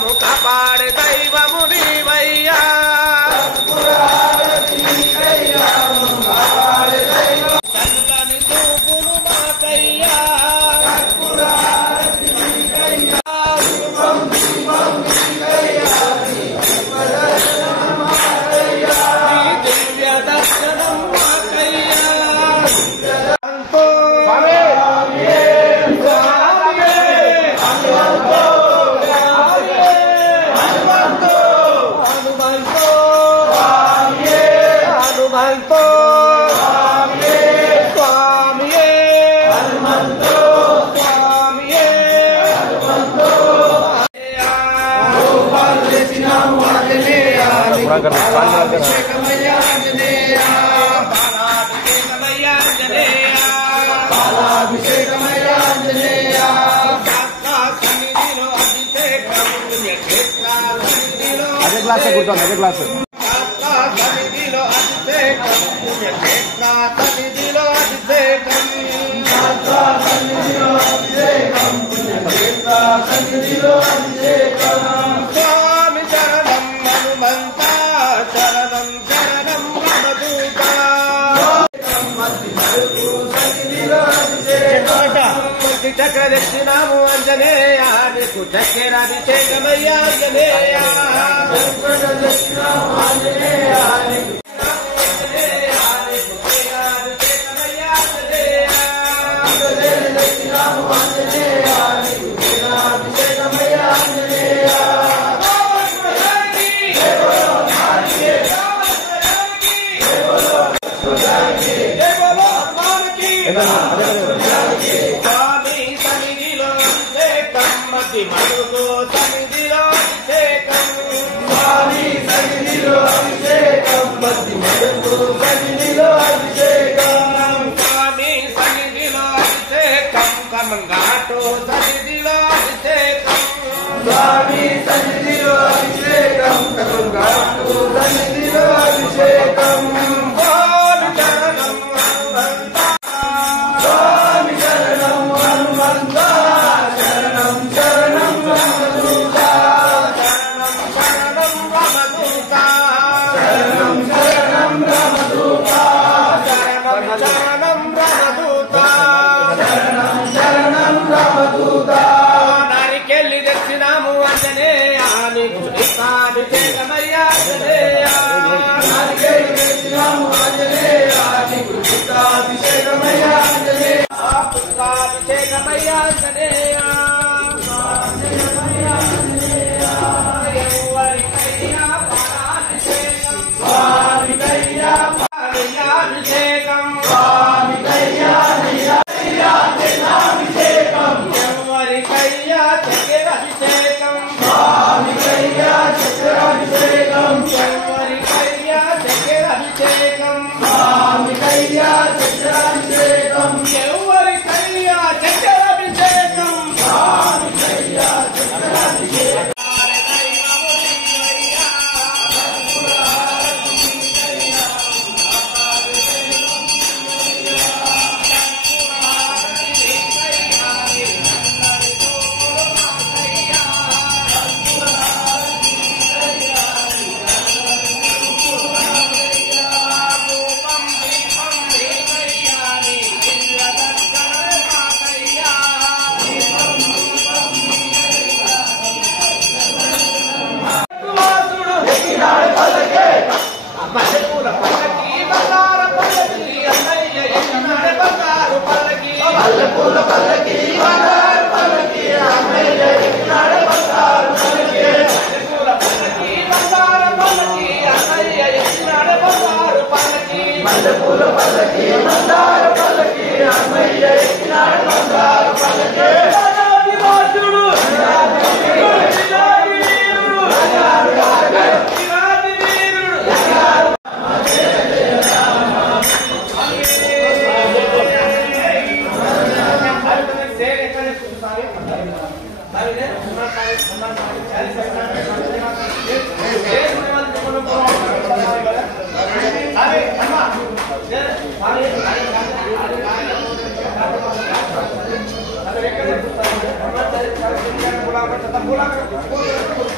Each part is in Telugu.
మము కాపాడే దైవము నీవయ్యా చల్లని చూపులు మాకయ్యా దివ్య దర్శనం మాకయ్యా అదే క్లాస్ కూర్చోండి అదే క్లాస్ సన్నిధిలో అభిషేకం పుణ్యక్షేత్ర సన్నిధిలో అభిషేకం స్వామి శరణం హనుమంత శరణం శరణం రామదూత చక్రదక్షిణాము అంజనేయ నీకు చక్రాభిషేకమయ్యా అంజనేయ స్వామి సన్నిధిలో అభిషేకం మతి మరుగు సన్నిధిలో అభిషేకం స్వామి సన్నిధిలో అభిషేకం మతి మరుగు సన్నిధిలో అభిషేకం స్వామి సన్నిధిలో అభిషేకం కమంగాటు సన్నిధిలో అభిషేకం స్వామి సన్నిధిలో అభిషేకం కమంగాటు సన్నిధిలో అభిషేకం నారికెళ్ళి తెచ్చినాము అంజనేయ నీకు అభిషేకమయ్యా అంజనేయ నారికెళ్ళి తెచ్చినాము అంజనేయ నీకు అభిషేకమయ్యా అంజనేయ పుష్పాభిషేకమయ్యా అంజనేయ అభిషేకం ఎవరికయ్యా చక్రాభిషేకం ఎవరికయ్యా చక్రాభిషేకం ఎవరికయ్యా చక్రాభిషేకం ఎవరికయ్యా చక్రాభిషేకం ఎవరికయ్యా చక్రాభిషేకం बोला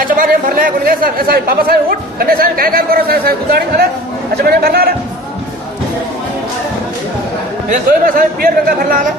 अच्छा मैंने भर लिया कौन गया सर पापा साहब उठ कन्या साहब क्या काम करो सर गुजारी अरे अच्छा मैंने भरला अरे ये दो में साहब पियर का भरला अरे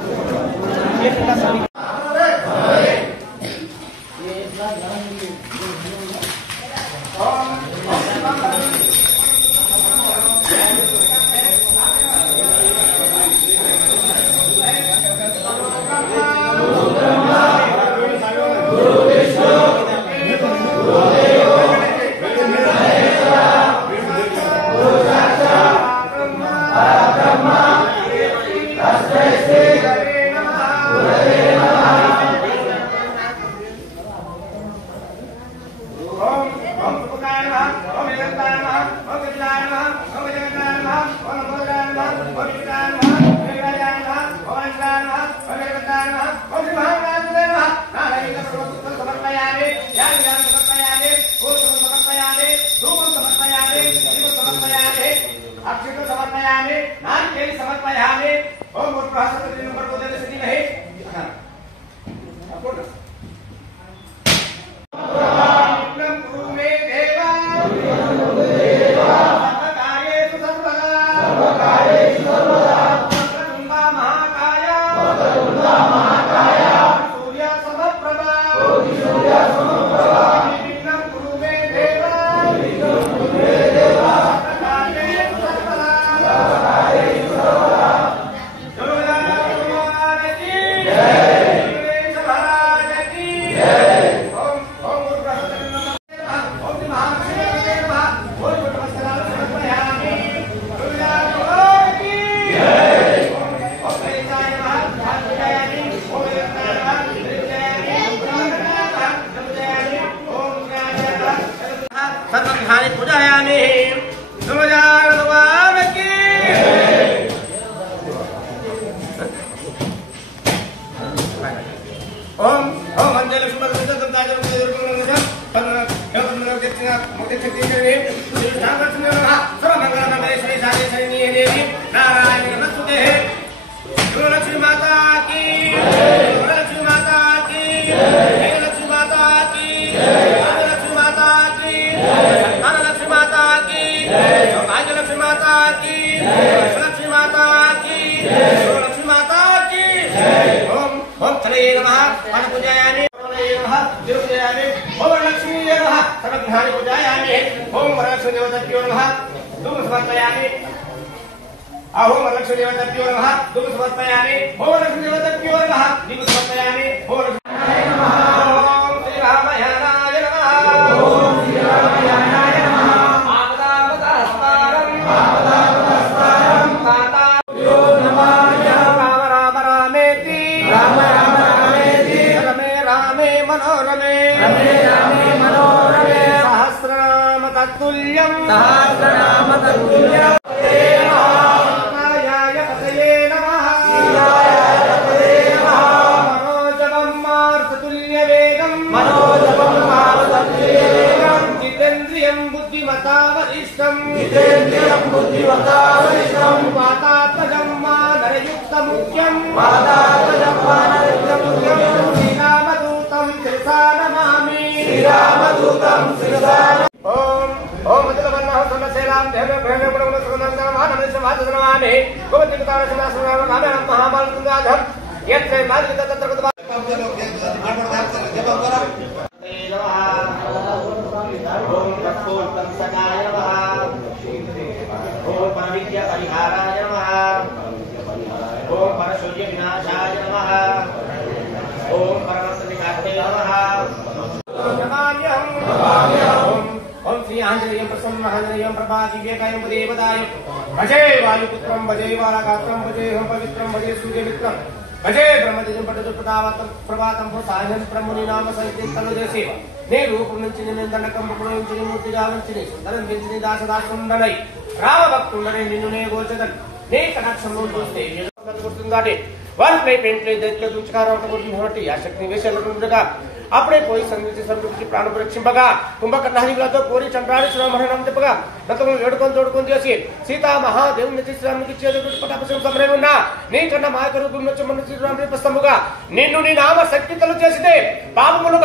అప్పుడే పోయి సంతృప్తి ప్రాణం పరీక్షింపగా కుంభకర్ణాదిలతో కోరి చంద్రాడి శ్రీరామహరణం చెప్పగా నంతము వేడుకొని తోడుకొని చేసి సీతా మహాదేవుని శ్రీరామునికి చేదు పటాపసం సమరం ఉన్నా నీ కన్నా మాయక రూపం వచ్చి మన శ్రీరాముని ప్రస్తముగా నిన్ను నీ నామ శక్తితలు చేసితే పాపములు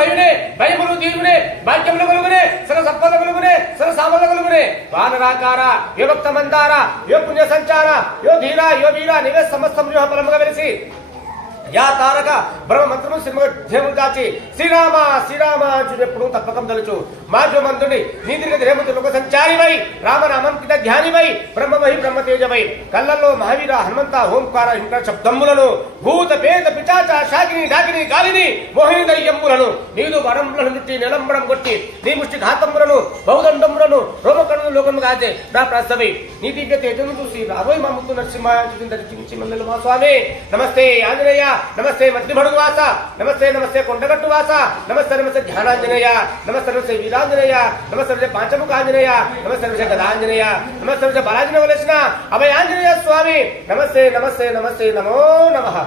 భయములు దీవునే భాగ్యములు కలుగునే సర సంపద కలుగునే సర సామల కలుగునే వానరాకార యో భక్త మందార యో పుణ్య సంచార యో ధీర యో వీర నీవే సమస్తం ఫలముగా వెలిసి యా తారక బ్రహ్మ మంత్రము శ్రీమధ్యము దాచి శ్రీరామ శ్రీరామ ఎప్పుడు తప్పకం తలుచు మాధ్యమంతుడి నీతిగా రేమతి లోక సంచారివై రామనామం కిత ధ్యానివై బ్రహ్మవై బ్రహ్మతేజవై కళ్ళల్లో మహావీర హనుమంత ఓంకార హింక శబ్దములను భూత పేద పిచాచ శాకిని డాకిని గాలిని మోహిని దయ్యంబులను నీదు వరంబులను చుట్టి నిలంబడం కొట్టి నీ ముష్టి ఘాతములను బహుదండములను రోమకణులు లోకము కాచే నా ప్రసవి నీ దివ్య తేజను చూసి రాబోయ్ మా ముత్తు నరసింహ చించి మందలు మా స్వామి నమస్తే ఆంజనేయ నమస్తే మధ్యమడుగు వాస నమస్తే నమస్తే కొండగట్టు వాస నమస్తే నమస్తే ధ్యానాంజనేయ నమస్తే నమస్తే వీరాంజనేయ నమస్తే నమస్తే పాంచముఖ ఆంజనేయ నమస్తే నమస్తే గదాంజనేయ నమస్తే నమస్తే బాలాజీన వలసిన అభయాంజనేయ స్వామి నమస్తే నమస్తే నమస్తే నమో నమః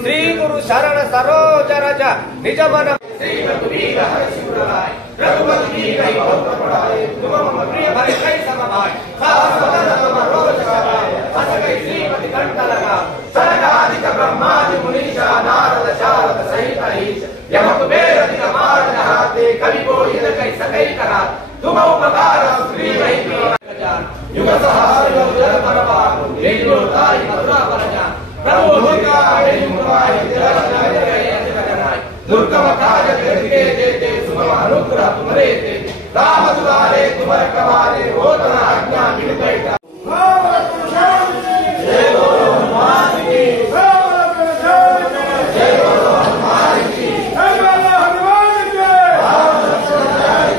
శ్రీ గురు శరణ సరోజ రజ నిజ మన శ్రీ రఘువీర హరిశురాయ రఘుపతి కై భక్తపడాయ तुम मम प्रिय भय कई समभाय सासवदन तुम रोज सहाय असगै श्रीमति कंठलका सरगादिक ब्रह्मादि मुनीषा नारद शारद सहित ईश यम कुबेर दिक मार नहाते कवि बोलिन कई सकै करा तुम उपकार श्री वै युग सहस्र योग जल परवा लेलो ताई मधुरा परजा प्रभु होगा हे मुराय जल जय जगन्नाथ दुर्गम काज करके देते सुगम अनुग्रह तुम्हारे ते राम दुआरे तुम्हारे कमारे हो तना आज्ञा मिल बैठा जय बोलो हनुमान की जय बोलो हनुमान की जय बोलो हनुमान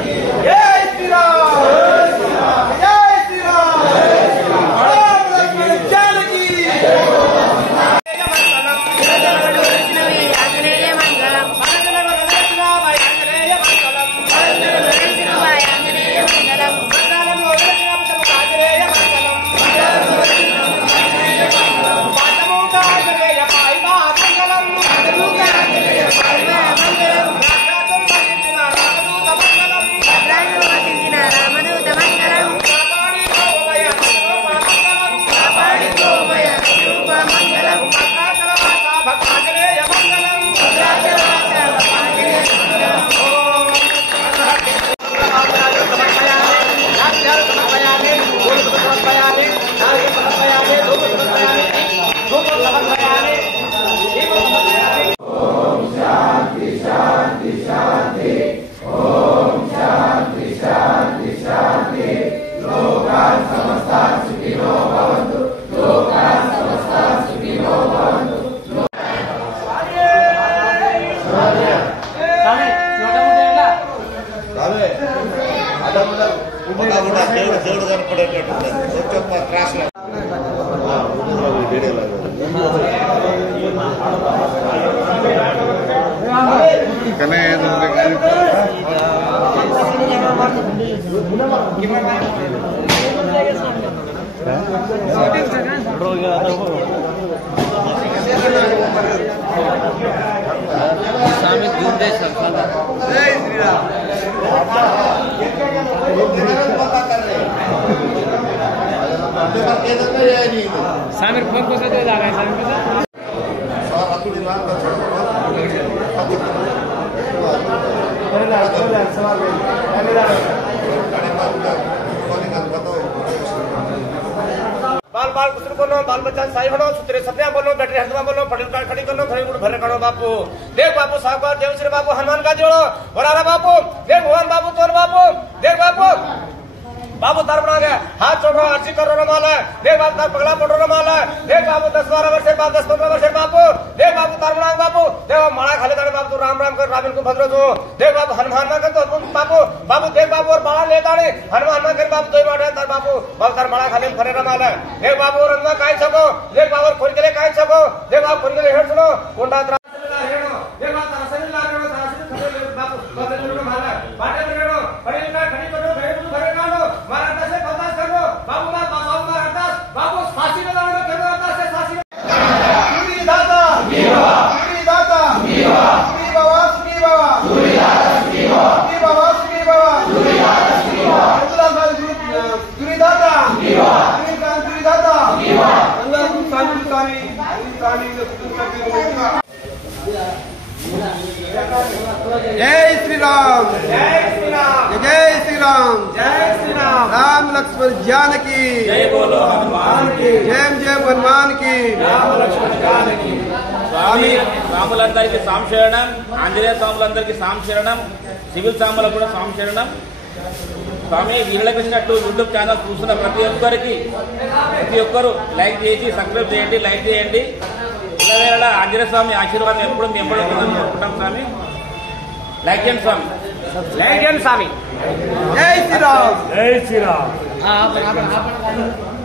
की जय श्री राम जय श्री राम राम लक्ष्मण जानकी सामिर फोन कसं ते लागाय सामिर कसं बाल बाल कुसुर को बाल बच्चा साई बनो सुतरे सत्या बोलो बैटरी हटवा बोलो पटेल का खड़ी करो खड़ी गुड़ भरे करो बापू देख बापू साहब देव श्री बापू हनुमान का जोड़ो वरारा बापू देख भगवान बापू तोर बापू देख बापू बाबू तार बना गया हाथ छोड़ो अर्जी करो रमाल है देख बाबू तार पगला पड़ो रमाल है देख बाबू 10-12 वर्ष बाप 10-15 वर्ष बापू देख बाबू तार बना बापू देख माड़ा खाले दाड़े बाबू राम राम कर रामिन को भद्रो दो देख बाबू हनुमान कर तो बापू बाबू देख बाबू और माड़ा ले दाड़े हनुमान कर बापू दो माड़े तार बापू बाबू तार माड़ा खाले फरे रमाल है देख बाबू रंगा काय सको देख बाबू खोल के काय सको देख बाबू खोल के हेड सुनो कोंडा देख बाबू तार सनी ला रे तार सनी बापू बापू नो माला बाटे रे खड़ी का खड़ी करो भरे कानो महाराज से बर्दाश्त कर लो बाबू बाबू महाराज बाबू फांसी में लाओ कर दो से फांसी में दाता वीवा दाता वीवा वीवा जय श्री राम जय श्री राम जय श्री राम जय श्री राम राम लक्ष्मण जानकी जय बोलो हनुमान की जय जय हनुमान की राम लक्ष्मण जानकी స్వామి రాములందరికీ సాంశరణం, ఆంజనేయ స్వాములందరికీ సాంశరణం, సివిల్ స్వాములకు కూడా సాంశరణం. స్వామి వీళ్ళకి వచ్చినట్టు యూట్యూబ్ ఛానల్ చూస్తున్న ప్రతి ఒక్కరు లైక్ చేసి సబ్స్క్రైబ్ చేయండి, లైక్ చేయండి. ఇళ్ళవేళ ఆంజనేయ స్వామి ఆశీర్వాదం ఎప్పుడు మేము ఎప్పుడు ఉంటాం స్వామి. లైక్ చేయండి స్వామి. जय जय स्वामी जय श्री राम हाँ, आप